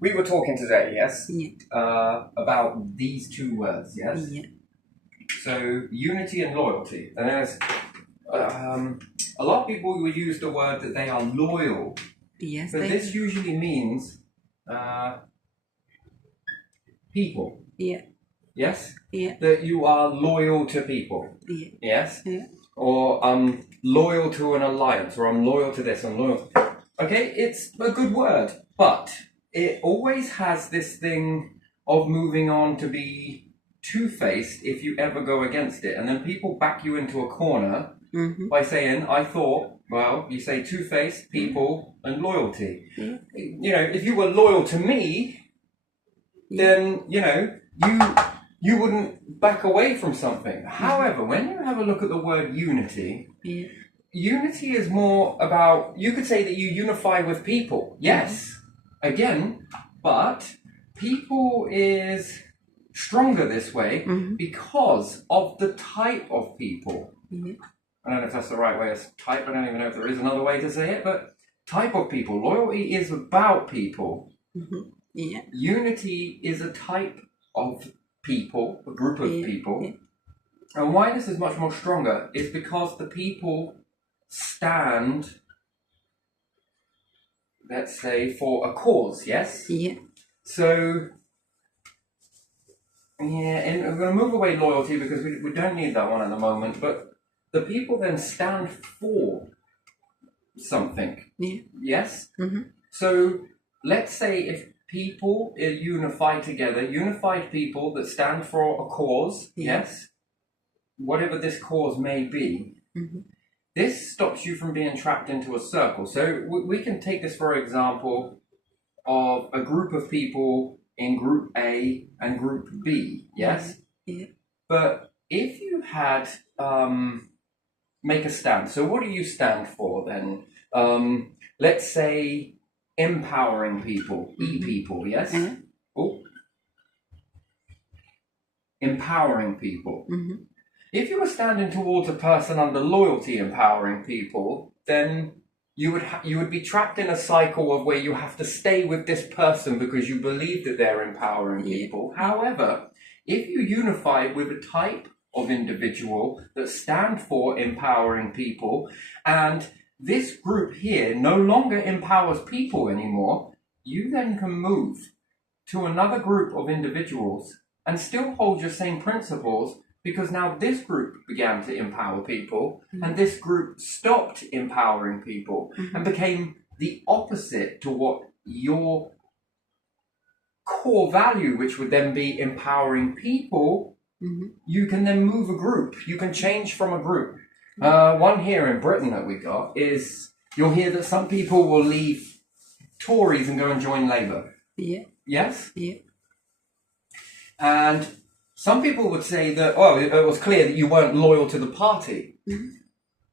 we were talking today, yes, Yeah. about these two words, yes? Yeah. So, unity and loyalty. And there's a lot of people will use the word that they are loyal, Yes. but this usually means people. Yeah. Yes? Yeah. That you are loyal to people. Yeah. Yes? Yeah. Or I'm loyal to an alliance, or I'm loyal to this, I'm loyal. Okay, it's a good word, but it always has this thing of moving on to be two-faced if you ever go against it. And then people back you into a corner by saying, I thought, well, you say two-faced, people, and loyalty. Yeah. You know, if you were loyal to me, then, you know, you wouldn't back away from something. However, when you have a look at the word unity, unity is more about, you could say that you unify with people. Yes, again, but people is stronger this way because of the type of people. I don't know if that's the right way to type. I don't even know if there is another way to say it, but type of people. Loyalty is about people. Yeah. Unity is a type of people, a group of people. And why this is much more stronger is because the people stand, let's say, for a cause, yes? Yeah. So, yeah, and we're going to move away loyalty because we don't need that one at the moment, but the people then stand for something. Yeah. Yes? So, let's say if people unify together, unified people that stand for a cause, yes, whatever this cause may be, this stops you from being trapped into a circle. So we can take this, for example, of a group of people in Group A and Group B, yes? Yeah. But if you had, make a stand, so what do you stand for then? Let's say empowering people, people, yes? Oh. Empowering people. If you were standing towards a person under loyalty empowering people, then you would be trapped in a cycle of where you have to stay with this person because you believe that they're empowering people. However, if you unify with a type of individual that stand for empowering people, and this group here no longer empowers people anymore, you then can move to another group of individuals and still hold your same principles, because now this group began to empower people and this group stopped empowering people and became the opposite to what your core value, which would then be empowering people. You can then move a group. You can change from a group. One here in Britain that we got is, you'll hear that some people will leave Tories and go and join Labour. Yeah. Yes? Yeah. And some people would say that, oh, it was clear that you weren't loyal to the party.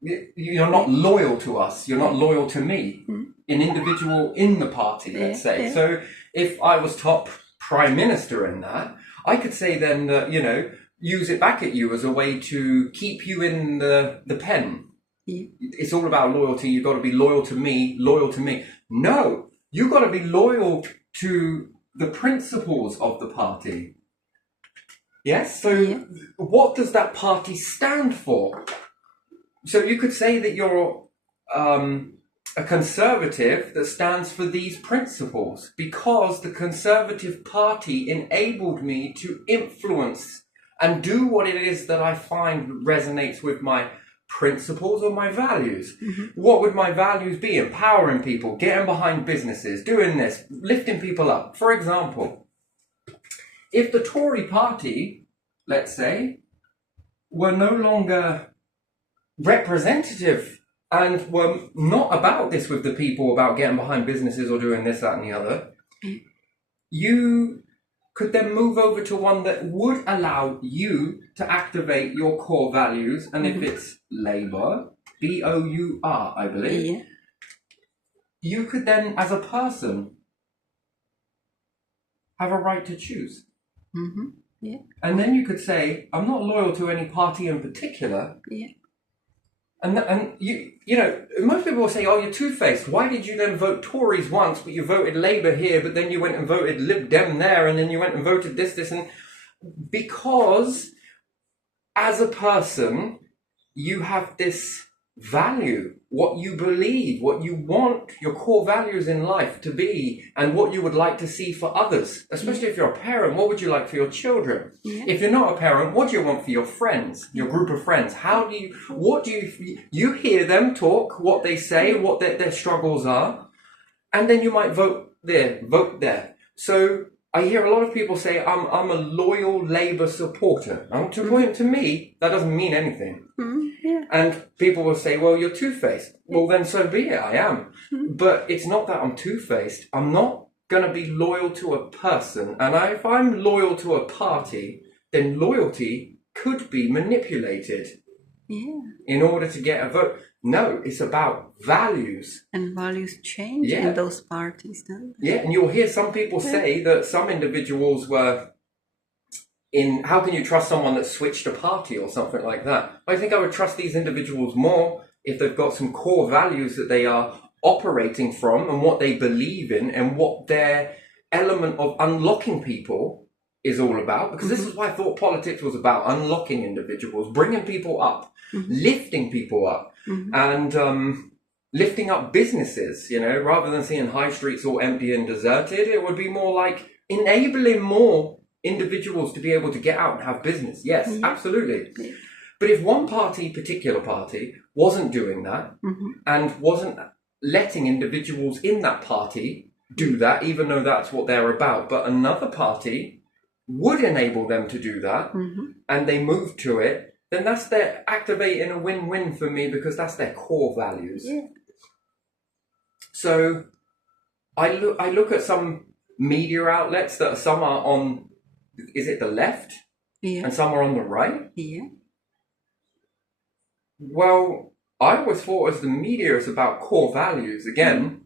You're not loyal to us. You're not loyal to me, an individual in the party, let's say. So if I was top prime minister in that, I could say then that, you know, use it back at you as a way to keep you in the pen. It's all about loyalty. You've got to be loyal to me, loyal to me. No, you've got to be loyal to the principles of the party. Yes? So what does that party stand for? So you could say that you're a conservative that stands for these principles, because the Conservative Party enabled me to influence and do what it is that I find resonates with my principles or my values. What would my values be? Empowering people, getting behind businesses, doing this, lifting people up. For example, if the Tory party, let's say, were no longer representative and were not about this with the people, about getting behind businesses or doing this, that and the other, you could then move over to one that would allow you to activate your core values. And if it's Labour, B-O-U-R, I believe, you could then, as a person, have a right to choose. And then you could say, I'm not loyal to any party in particular, And you know, most people will say, "Oh, you're two-faced. Why did you then vote Tories once, but you voted Labour here, but then you went and voted Lib Dem there, and then you went and voted this, and because as a person, you have this value, what you believe, what you want your core values in life to be, and what you would like to see for others. Especially if you're a parent, what would you like for your children? Yeah. If you're not a parent, what do you want for your friends, your group of friends? You hear them talk, what they say, what their struggles are, and then you might vote there. So I hear a lot of people say, I'm a loyal Labour supporter. To me, that doesn't mean anything. Yeah. And people will say, well, you're two-faced. Well, then so be it, I am. But it's not that I'm two-faced. I'm not going to be loyal to a person. And if I'm loyal to a party, then loyalty could be manipulated in order to get a vote. No, it's about values. And values change in those parties, don't they? Yeah, and you'll hear some people say that some individuals were how can you trust someone that switched a party or something like that? I think I would trust these individuals more if they've got some core values that they are operating from and what they believe in and what their element of unlocking people is all about. Because this is why I thought politics was about: unlocking individuals, bringing people up, lifting people up, and lifting up businesses, you know, rather than seeing high streets all empty and deserted. It would be more like enabling more individuals to be able to get out and have business. Yes, absolutely. Yeah. But if one particular party, wasn't doing that and wasn't letting individuals in that party do that, even though that's what they're about, but another party would enable them to do that and they move to it, then they're activating a win-win for me, because that's their core values. Yeah. So I look at some media outlets that some are on, is it the left? Yeah. And some are on the right? Yeah. Well, I always thought as the media is about core values. Again,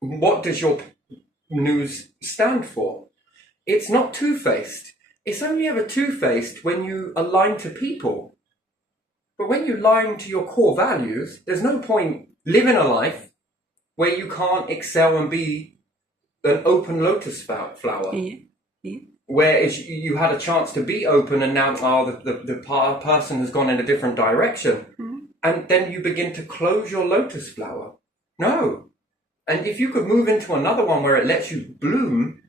what does your news stand for? It's not two-faced. It's only ever two-faced when you align to people. But when you align to your core values, there's no point living a life where you can't excel and be an open lotus flower. Yeah. Yeah. Where you had a chance to be open and now the person has gone in a different direction. And then you begin to close your lotus flower. No. And if you could move into another one where it lets you bloom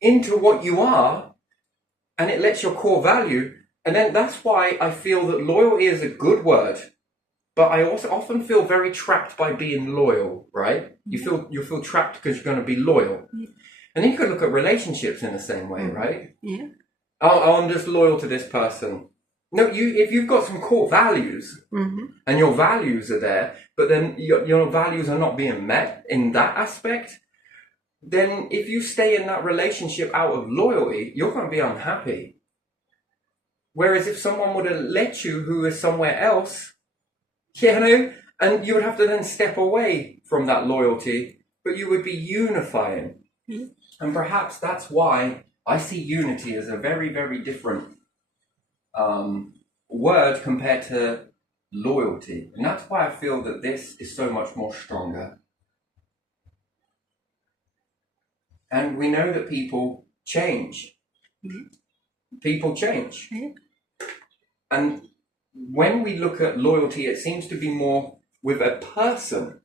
into what you are, and it lets your core value, and then that's why I feel that loyalty is a good word. But I also often feel very trapped by being loyal, right? You feel trapped because you're going to be loyal. Yeah. And then you could look at relationships in the same way, right? Yeah. Oh, I'm just loyal to this person. No, if you've got some core values and your values are there, but then your values are not being met in that aspect, then if you stay in that relationship out of loyalty, you're going to be unhappy. Whereas if someone would have let you who is somewhere else, you know, and you would have to then step away from that loyalty, but you would be unifying. Mm-hmm. And perhaps that's why I see unity as a very, very different word compared to loyalty. And that's why I feel that this is so much more stronger. And we know that people change. Mm-hmm. People change. Mm-hmm. And when we look at loyalty, it seems to be more with a person.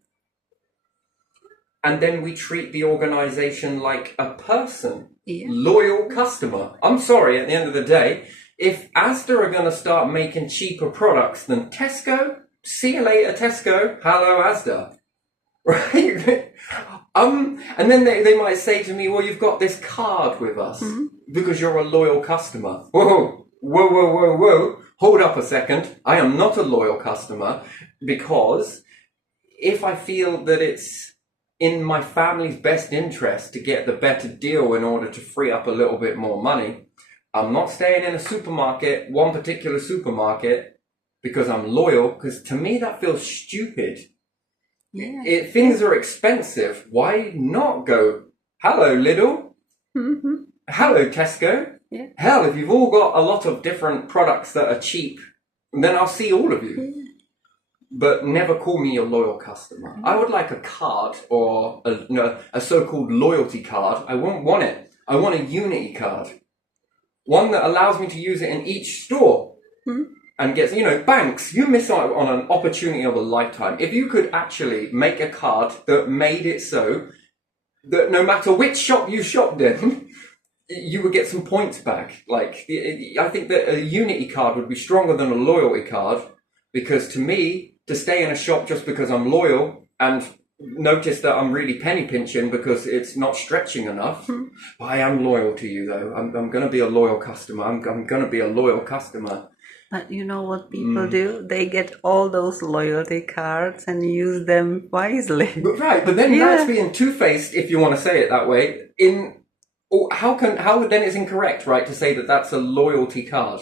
And then we treat the organization like a person. Yeah. Loyal customer. I'm sorry, at the end of the day, if Asda are going to start making cheaper products than Tesco, see you later, Tesco. Hello, Asda. Right? And then they might say to me, well, you've got this card with us because you're a loyal customer. Whoa. Hold up a second. I am not a loyal customer, because if I feel that it's in my family's best interest to get the better deal in order to free up a little bit more money, I'm not staying in a supermarket, one particular supermarket, because I'm loyal, because to me that feels stupid. Yeah. Things are expensive. Why not go, hello, Lidl? Mm-hmm. Hello, Tesco? Yeah. Hell, if you've all got a lot of different products that are cheap then I'll see all of you. But never call me your loyal customer. I would like a card or a so-called loyalty card. I won't want it. I want a Unity card. One that allows me to use it in each store. And gets, banks, you miss out on an opportunity of a lifetime. If you could actually make a card that made it so that no matter which shop you shopped in, you would get some points back. Like, I think that a Unity card would be stronger than a loyalty card, because to me, to stay in a shop just because I'm loyal and notice that I'm really penny pinching because it's not stretching enough. I am loyal to you, though. I'm going to be a loyal customer. I'm going to be a loyal customer. But you know what people do? They get all those loyalty cards and use them wisely. Right, but then that's being two-faced, if you want to say it that way. How then it's incorrect, right, to say that that's a loyalty card?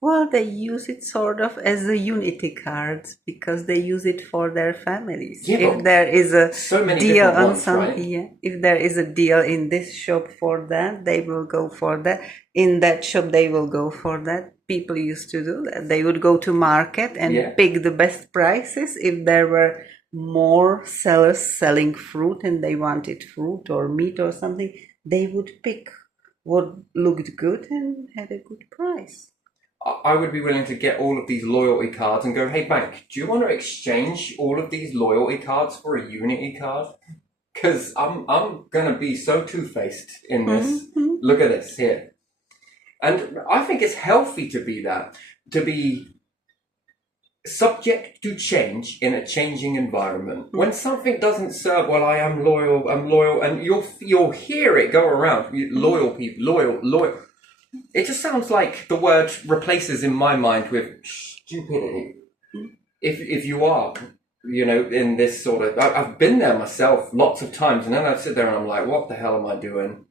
Well, they use it sort of as a Unity card because they use it for their families. Yeah, if there is a deal on ones, some, right? if there is a deal in this shop for that, they will go for that. In that shop, they will go for that. People used to do that. They would go to market and pick the best prices. If there were more sellers selling fruit and they wanted fruit or meat or something, they would pick what looked good and had a good price. I would be willing to get all of these loyalty cards and go, hey, bank, do you want to exchange all of these loyalty cards for a Unity card? Because I'm going to be so two-faced in this. Look at this here. And I think it's healthy to be that, to be subject to change in a changing environment. When something doesn't serve, well, I'm loyal, and you'll hear it go around. Loyal people, loyal. It just sounds like the word replaces in my mind with stupidity. If you are, in this sort of, I've been there myself lots of times, and then I sit there and I'm like, what the hell am I doing?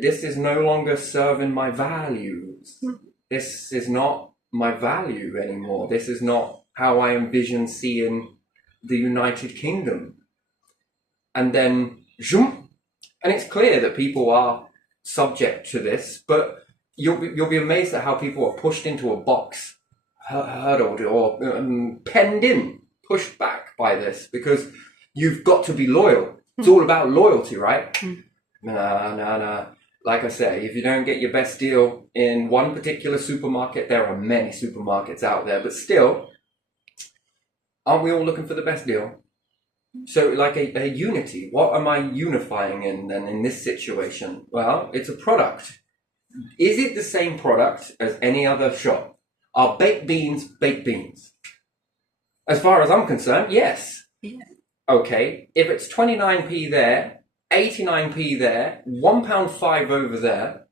This is no longer serving my values. This is not my value anymore. This is not how I envision seeing the United Kingdom. And then, and it's clear that people are subject to this, but you'll be amazed at how people are pushed into a box, hurdled or penned in, pushed back by this, because you've got to be loyal. It's all about loyalty, right? Nah. Like I say, if you don't get your best deal in one particular supermarket, there are many supermarkets out there, but still, aren't we all looking for the best deal? So like a unity, what am I unifying in then in this situation? Well, it's a product. Is it the same product as any other shop? Are baked beans baked beans? As far as I'm concerned, yes. Yeah. Okay, if it's 29p there, 89p there, £1.5 over there,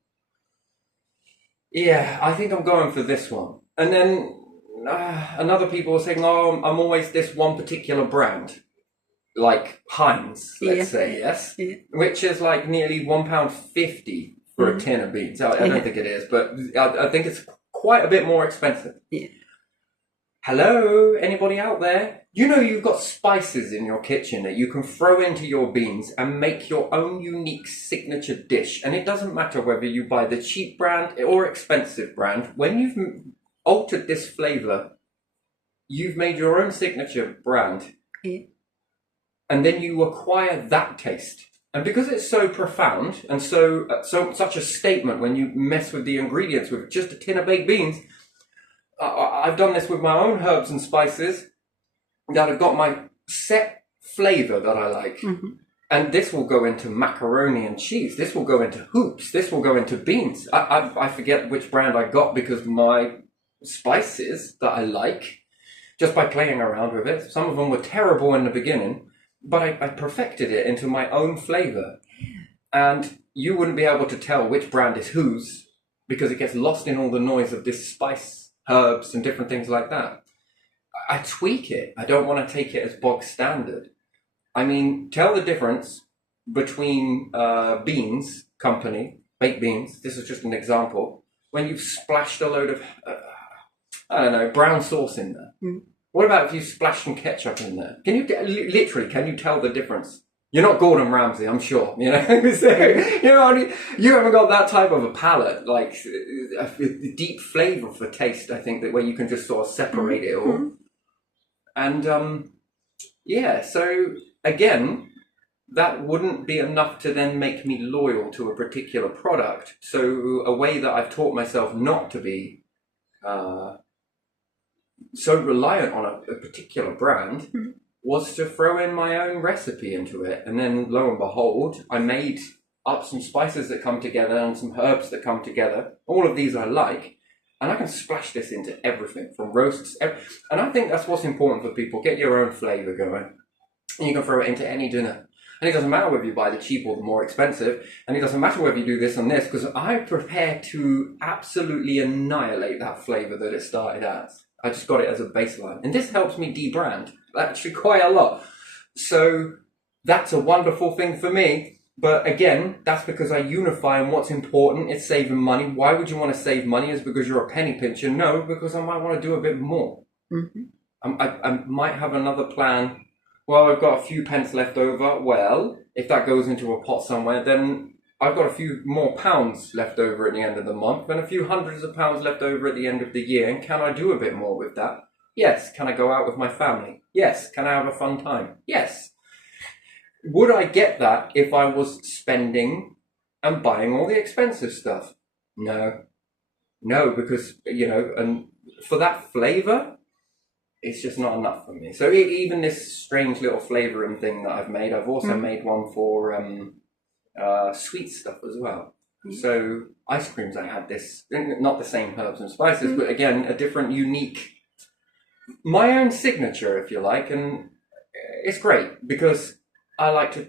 yeah, I think I'm going for this one. And then another people are saying, oh, I'm always this one particular brand. Like Heinz, let's say, yes? Yeah. Which is like nearly £1.50 for a tin of beans. I don't think it is, but I think it's quite a bit more expensive. Yeah. Hello, anybody out there? You've got spices in your kitchen that you can throw into your beans and make your own unique signature dish. And it doesn't matter whether you buy the cheap brand or expensive brand. When you've altered this flavor, you've made your own signature brand. Yeah. And then you acquire that taste. And because it's so profound and such a statement when you mess with the ingredients with just a tin of baked beans, I've done this with my own herbs and spices that have got my set flavor that I like. Mm-hmm. And this will go into macaroni and cheese. This will go into hoops. This will go into beans. I forget which brand I got because my spices that I like, just by playing around with it, some of them were terrible in the beginning, but I perfected it into my own flavor. And you wouldn't be able to tell which brand is whose because it gets lost in all the noise of this spice, herbs and different things like that. I tweak it. I don't want to take it as bog standard. I mean, tell the difference between beans company, baked beans, this is just an example, when you've splashed a load of, brown sauce in there. Mm. What about if you splash some ketchup in there? Can you tell the difference? You're not Gordon Ramsay, I'm sure. You know, so, you haven't got that type of a palate, like a deep flavour for taste. I think that where you can just sort of separate it all, and yeah. So again, that wouldn't be enough to then make me loyal to a particular product. So a way that I've taught myself not to be so reliant on a particular brand was to throw in my own recipe into it. And then lo and behold, I made up some spices that come together and some herbs that come together. All of these I like. And I can splash this into everything from roasts. And I think that's what's important for people. Get your own flavour going. And you can throw it into any dinner. And it doesn't matter whether you buy the cheap or the more expensive. And it doesn't matter whether you do this and this, because I prepare to absolutely annihilate that flavour that it started as. I just got it as a baseline. And this helps me de-brand actually quite a lot. So that's a wonderful thing for me. But again, that's because I unify on what's important. It's saving money. Why would you want to save money? Is because you're a penny pincher? No, because I might want to do a bit more. I might have another plan. Well, I've got a few pence left over. Well, if that goes into a pot somewhere, then I've got a few more pounds left over at the end of the month and a few hundreds of pounds left over at the end of the year. And can I do a bit more with that? Yes. Can I go out with my family? Yes. Can I have a fun time? Yes. Would I get that if I was spending and buying all the expensive stuff? No. No, because, and for that flavour, it's just not enough for me. So even this strange little flavouring thing that I've made, I've also made one for sweet stuff as well. So ice creams, I had this, not the same herbs and spices, but again, a different, unique, my own signature, if you like. And it's great because I like to,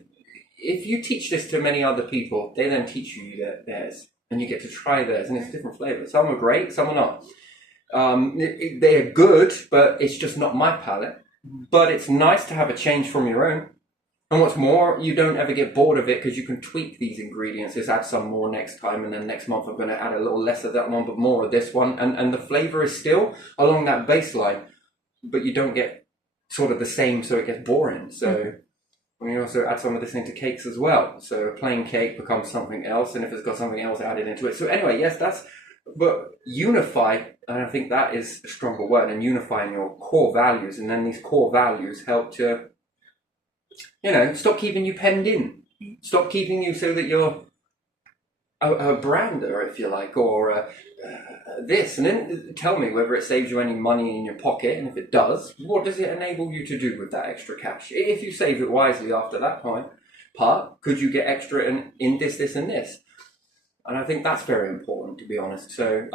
if you teach this to many other people, they then teach you theirs and you get to try theirs and it's different flavors. Some are great, some are not. They're good, but it's just not my palate. But it's nice to have a change from your own. And what's more, you don't ever get bored of it because you can tweak these ingredients. Just add some more next time, and then next month I'm going to add a little less of that one, but more of this one. And the flavor is still along that baseline, but you don't get sort of the same, so it gets boring. So we also add some of this into cakes as well. So a plain cake becomes something else, and if it's got something else added into it. So anyway, yes, but unify, and I think that is a stronger word, and unifying your core values, and then these core values help to, stop keeping you penned in. Stop keeping you so that you're a brander, if you like, or this. And then tell me whether it saves you any money in your pocket, and if it does, what does it enable you to do with that extra cash? If you save it wisely after that part, could you get extra in this, and this? And I think that's very important, to be honest. So,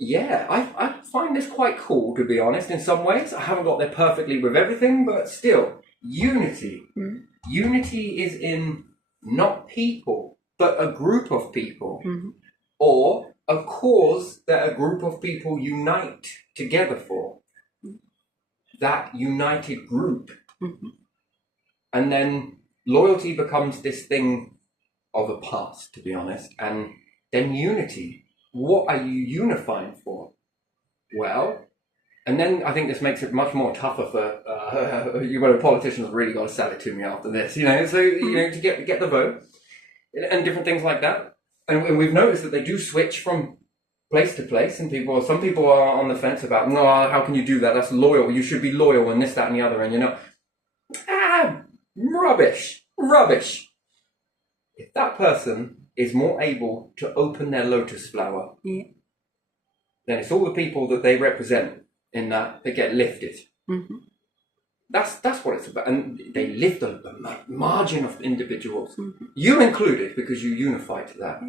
I find this quite cool, to be honest, in some ways. I haven't got there perfectly with everything, but still, unity. Unity is in not people, but a group of people, or a cause that a group of people unite together for. That united group. And then loyalty becomes this thing of a past, to be honest. And then unity. What are you unifying for? Well, and then I think this makes it much more tougher for politicians have really got to sell it to me after this, So to get the vote and different things like that. And we've noticed that they do switch from place to place, and some people are on the fence about, no, how can you do that? That's loyal. You should be loyal, and this, that, and the other, and rubbish. If that person is more able to open their lotus flower, then it's all the people that they represent in that get lifted. That's what it's about. And they lift a margin of individuals, you included, because you unify to that.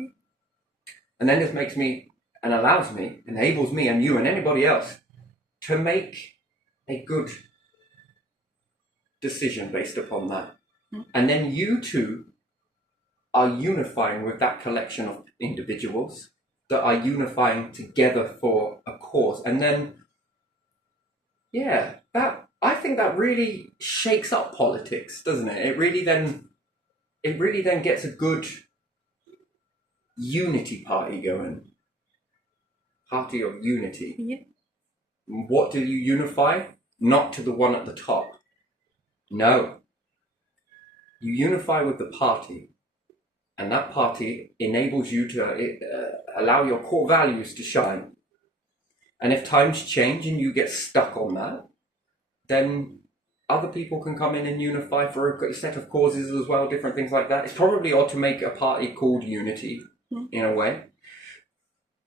And then this makes me, and allows me, enables me and you and anybody else to make a good decision based upon that. And then you too are unifying with that collection of individuals that are unifying together for a cause. And then, I think that really shakes up politics, doesn't it? It really then gets a good unity party going. Party of unity. What do you unify? Not to the one at the top. No. you unify with the party, and that party enables you to allow your core values to shine. And if times change and you get stuck on that, then other people can come in and unify for a set of causes as well, different things like that. It's probably odd to make a party called Unity, in a way,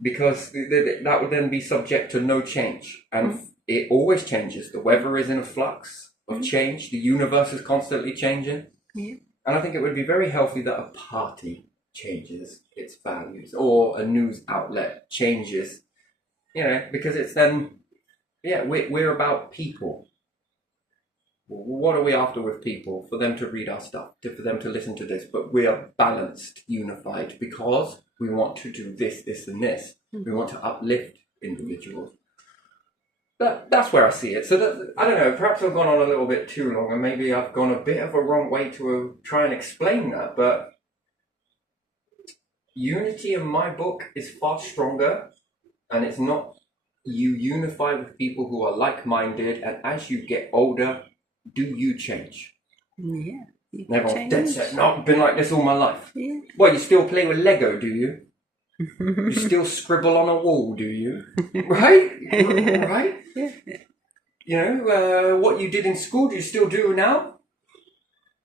because that would then be subject to no change. And it always changes. The weather is in a flux of change. The universe is constantly changing. Yeah. And I think it would be very healthy that a party changes its values, or a news outlet changes, because it's then, we're about people. What are we after with people? For them to read our stuff, for them to listen to this, but we are balanced, unified, because we want to do this, this, and this. We want to uplift individuals. That's where I see it. So I don't know, perhaps I've gone on a little bit too long, and maybe I've gone a bit of a wrong way to try and explain that, but unity in my book is far stronger, and it's not, you unify with people who are like-minded, and as you get older, do you change? Yeah. And everyone's dead set. No, I've been like this all my life. Yeah. Well, you still play with Lego, do you? You still scribble on a wall, do you? Right? Right? Yeah. What you did in school, do you still do now?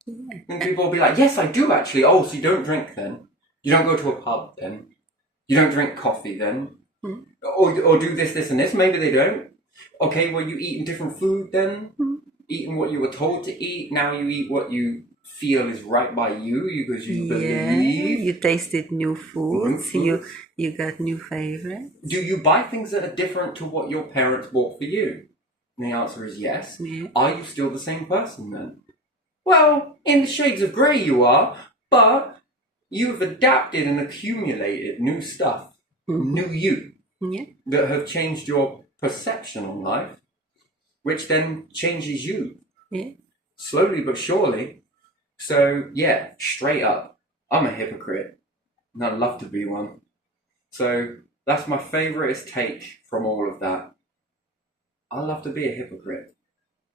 Yeah. And people will be like, yes, I do actually. Oh, so you don't drink then? You don't go to a pub then? You don't drink coffee then? Or do this, this, and this? Maybe they don't. Okay, well, you eating different food then? Eating what you were told to eat. Now you eat what you feel is right by you because you believe. You tasted new foods. You got new favorites. Do you buy things that are different to what your parents bought for you? And the answer is yes. Yeah. Are you still the same person then? Well, in the shades of grey you are, but you've adapted and accumulated new stuff, new you, that have changed your perception on life, which then changes you. Yeah. Slowly but surely. So, yeah, straight up, I'm a hypocrite, and I'd love to be one. So, that's my favouriteest take from all of that. I love to be a hypocrite.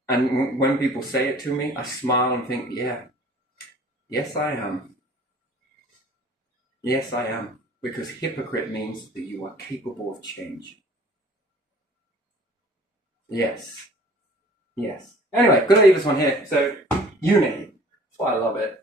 And when people say it to me, I smile and think, yes, I am. Yes, I am. Because hypocrite means that you are capable of change. Yes. Anyway, gonna leave this one here. So, unity. That's why I love it.